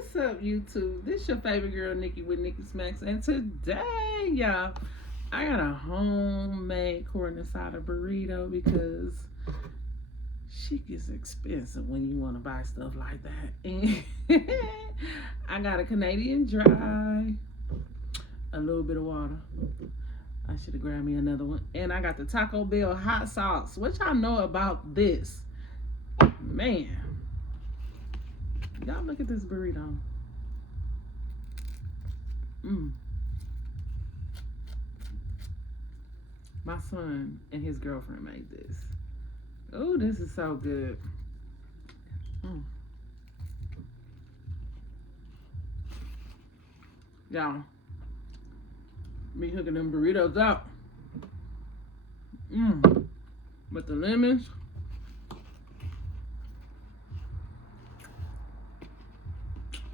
What's up, YouTube? This your favorite girl, Nikki with Nikki Smacks, and today, y'all, I got a homemade corn inside a burrito because shit gets expensive when you want to buy stuff like that. And I got a Canadian dry, a little bit of water. I should have grabbed me another one. And I got the Taco Bell hot sauce. What y'all know about this? Man. Y'all look at this burrito. My son and his girlfriend made this. Oh, this is so good. Y'all, me hooking them burritos up. With the lemons.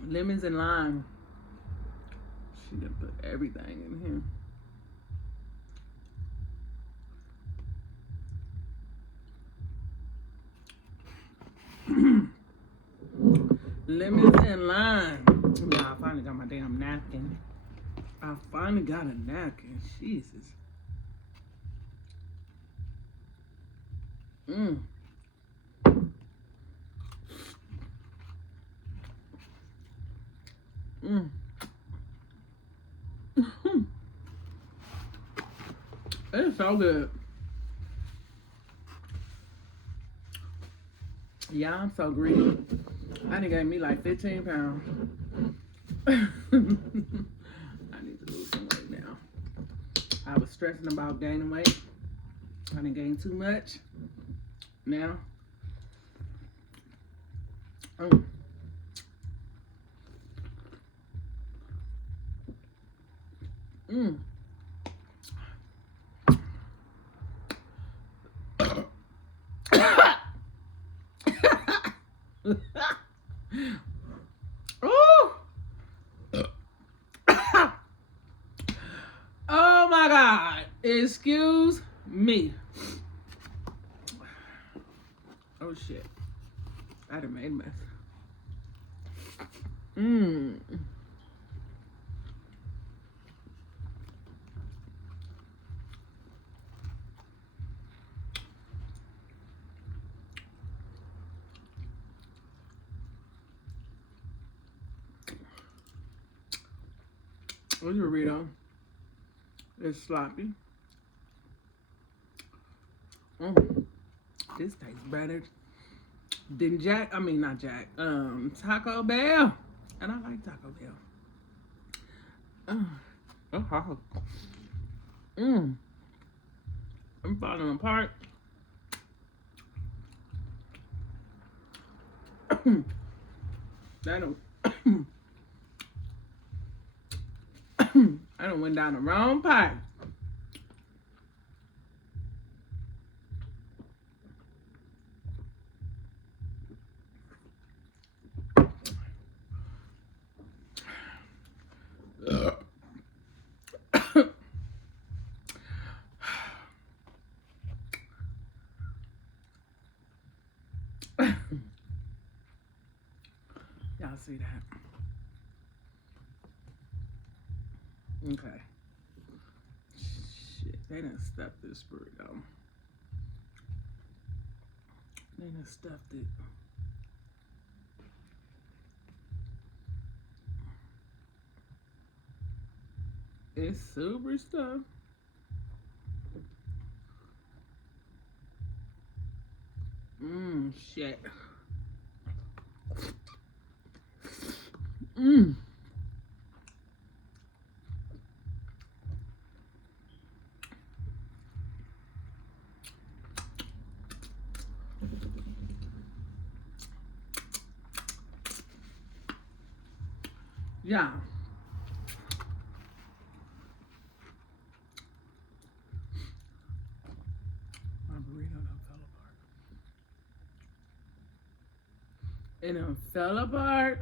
Lemons and lime. She done put everything in here. Lemons and lime. Yeah, I finally got my damn napkin. I finally got a napkin. Jesus. It's so good. Yeah, I'm so greedy. I done gave me like 15 pounds. I need to lose some weight now. I was stressing about gaining weight. I done gained too much. Now, oh my God. Excuse me. Oh shit. I done made a mess. What's your burrito? It's sloppy. This tastes better than Taco Bell. And I like Taco Bell. I'm falling apart. I done went down the wrong pipe. Y'all see that? Okay. Shit, they done stuffed this burrito. They done stuffed it. It's super stuffed. Shit. Yeah. My burrito done fell apart. It done fell apart.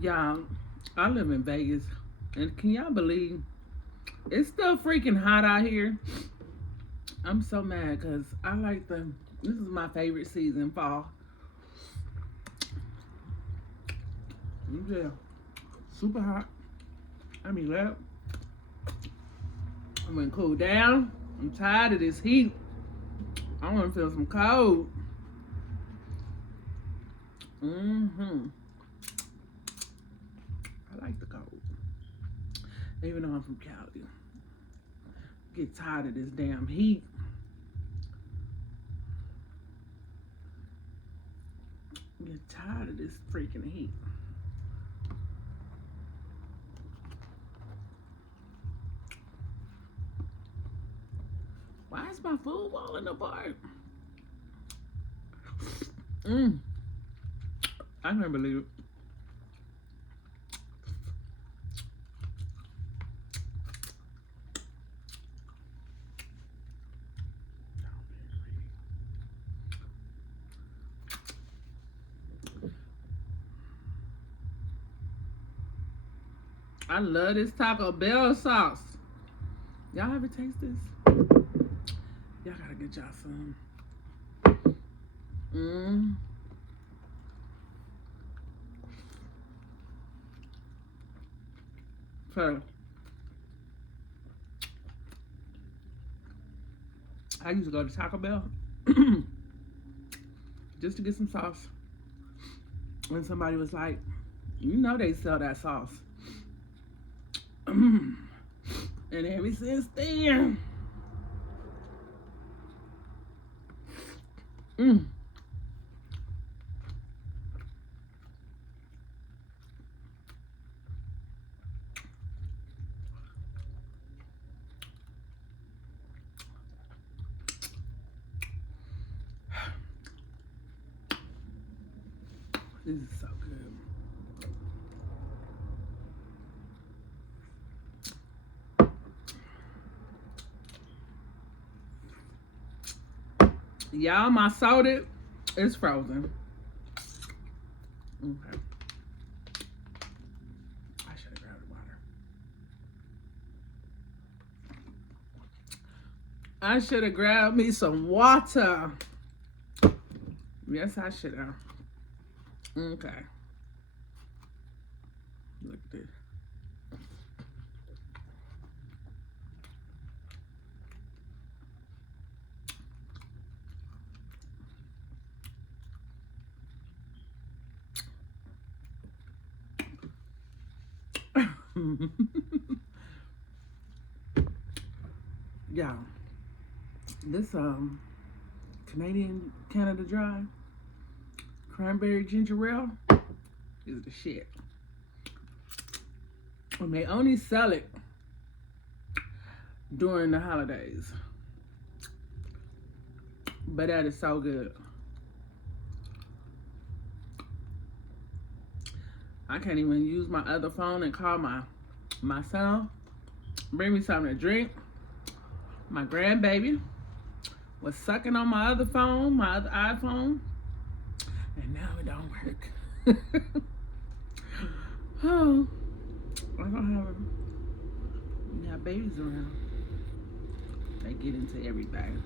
Y'all, I live in Vegas, and can y'all believe it's still freaking hot out here? I'm so mad because I like this is my favorite season, fall. Yeah, super hot. I mean, that. I'm gonna cool down. I'm tired of this heat. I want to feel some cold. I like the cold. Even though I'm from Cali. Get tired of this damn heat. Get tired of this freaking heat. Why is my food falling apart? I can't believe it. I love this Taco Bell sauce. Y'all ever taste this? Y'all gotta get y'all some. So, I used to go to Taco Bell just to get some sauce. When somebody was like, you know they sell that sauce. And ever since then, this is so good. Y'all, my soda is frozen. Okay. I should have grabbed water. I should have grabbed me some water. Yes, I should have. Okay. Look at this. Yeah, this Canadian Canada Dry cranberry ginger ale is the shit. And they only sell it during the holidays, but that is so good. I can't even use my other phone and call my son. Bring me something to drink. My grandbaby was sucking on my other phone, my other iPhone, and now it don't work. Oh, I don't have babies around. They get into everything.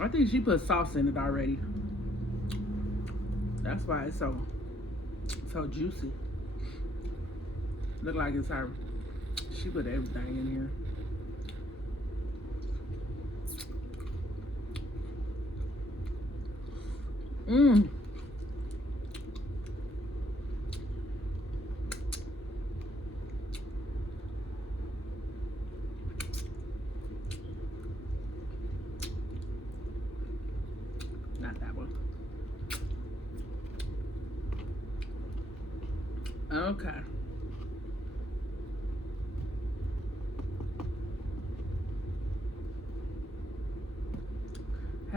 I think she put sauce in it already. That's why it's so juicy. Look like it's her. She put everything in here. Not that one. Okay.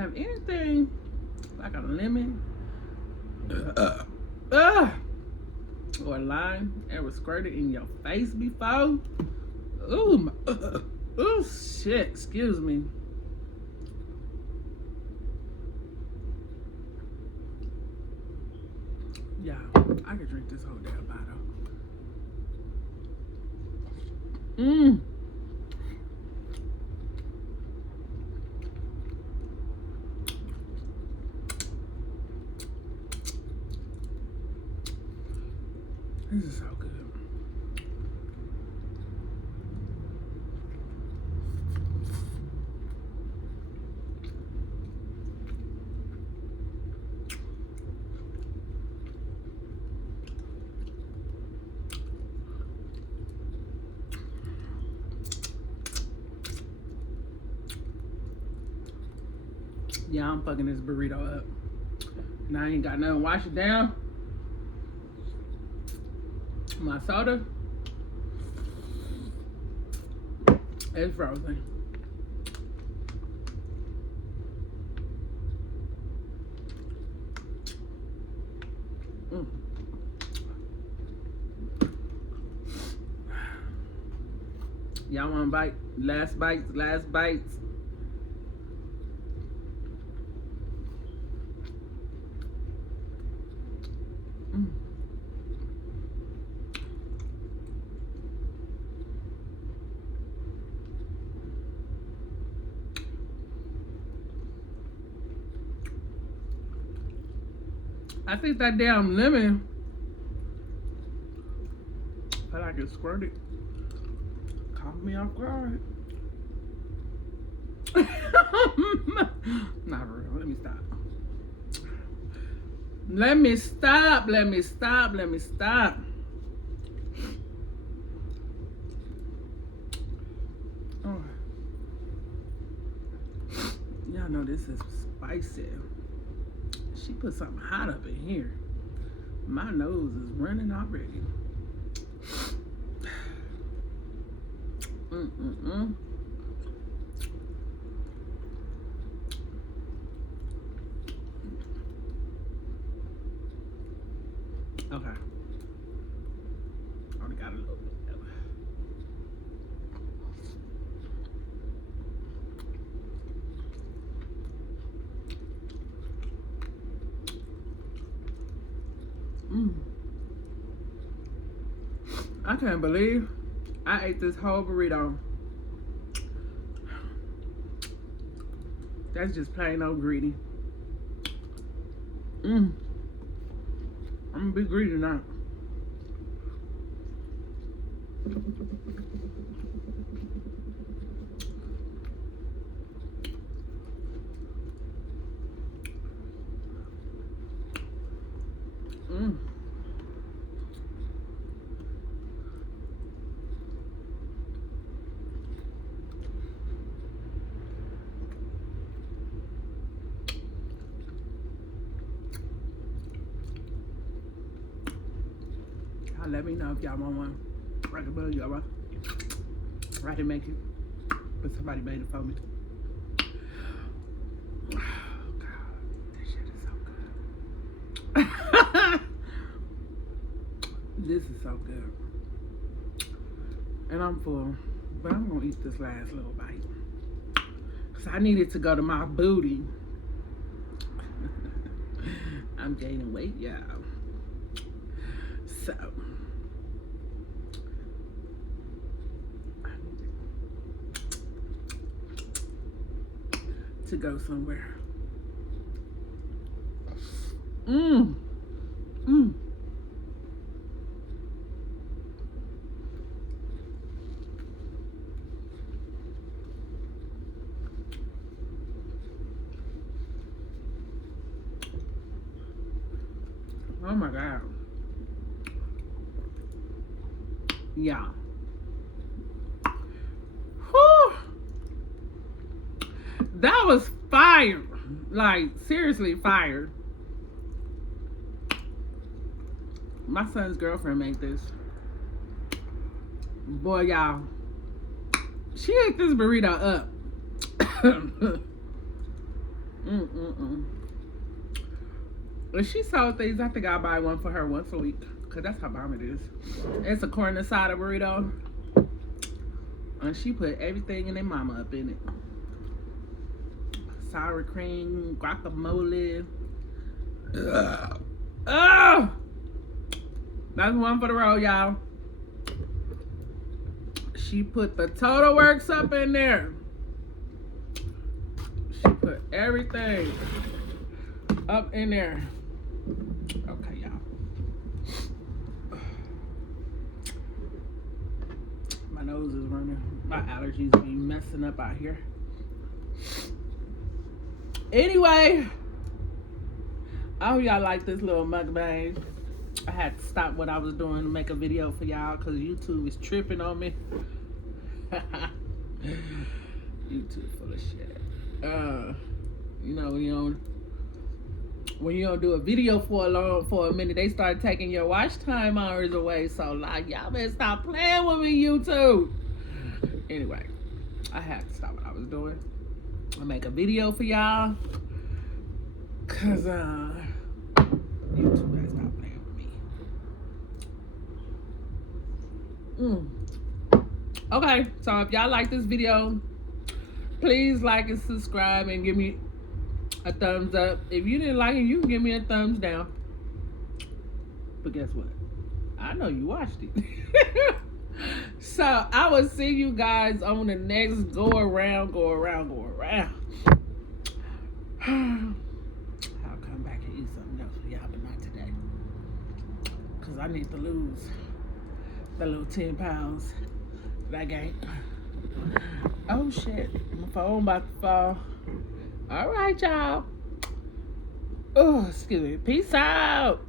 have anything like a lemon or a lime ever squirted in your face before? Ooh, oh shit, excuse me. Yeah, I could drink this whole damn bottle. This is so good. Yeah, I'm fucking this burrito up. Now I ain't got nothing to wash it down. My soda is frozen. Y'all want a bite? Last bites, last bites. I think that damn lemon, I like it squirted. Caught me off guard. Not real. Let me stop. Let me stop. Let me stop. Let me stop. Oh. Y'all know this is spicy. She put something hot up in here. My nose is running already. Okay. Only got a little bit. I can't believe I ate this whole burrito. That's just plain old greedy. I'm gonna be greedy now. Let me know if y'all want one. Recommend y'all want. I can make it, but somebody made it for me. Oh God, this shit is so good. This is so good, and I'm full, but I'm gonna eat this last little bite because I need it to go to my booty. I'm gaining weight, y'all. So. To go somewhere. Oh my God. Yeah. Whew. That was fire. Like, seriously fire. My son's girlfriend made this. Boy, y'all. She ate this burrito up. If she sold things, I think I'll buy one for her once a week. Because that's how bomb it is. It's a corn asada burrito. And she put everything in their mama up in it. Sour cream, guacamole. Oh! That's one for the road, y'all. She put the Total Works up in there. She put everything up in there. Okay, y'all. My nose is running. My allergies be messing up out here. Anyway, I hope y'all like this little mukbang. I had to stop what I was doing to make a video for y'all because YouTube is tripping on me. YouTube full of shit. You know, when you don't do a video for a minute, they start taking your watch time hours away. So like, y'all better stop playing with me, YouTube. Anyway, I had to stop what I was doing. I'll make a video for y'all. Cause YouTube better stop playing with me. Okay, so if y'all like this video, please like and subscribe and give me a thumbs up. If you didn't like it, you can give me a thumbs down. But guess what? I know you watched it. So I will see you guys on the next go around. I'll come back and eat something else for y'all, but not today. Because I need to lose the little 10 pounds that I gained. Oh shit, my phone about to fall. All right, y'all. Oh, excuse me. Peace out.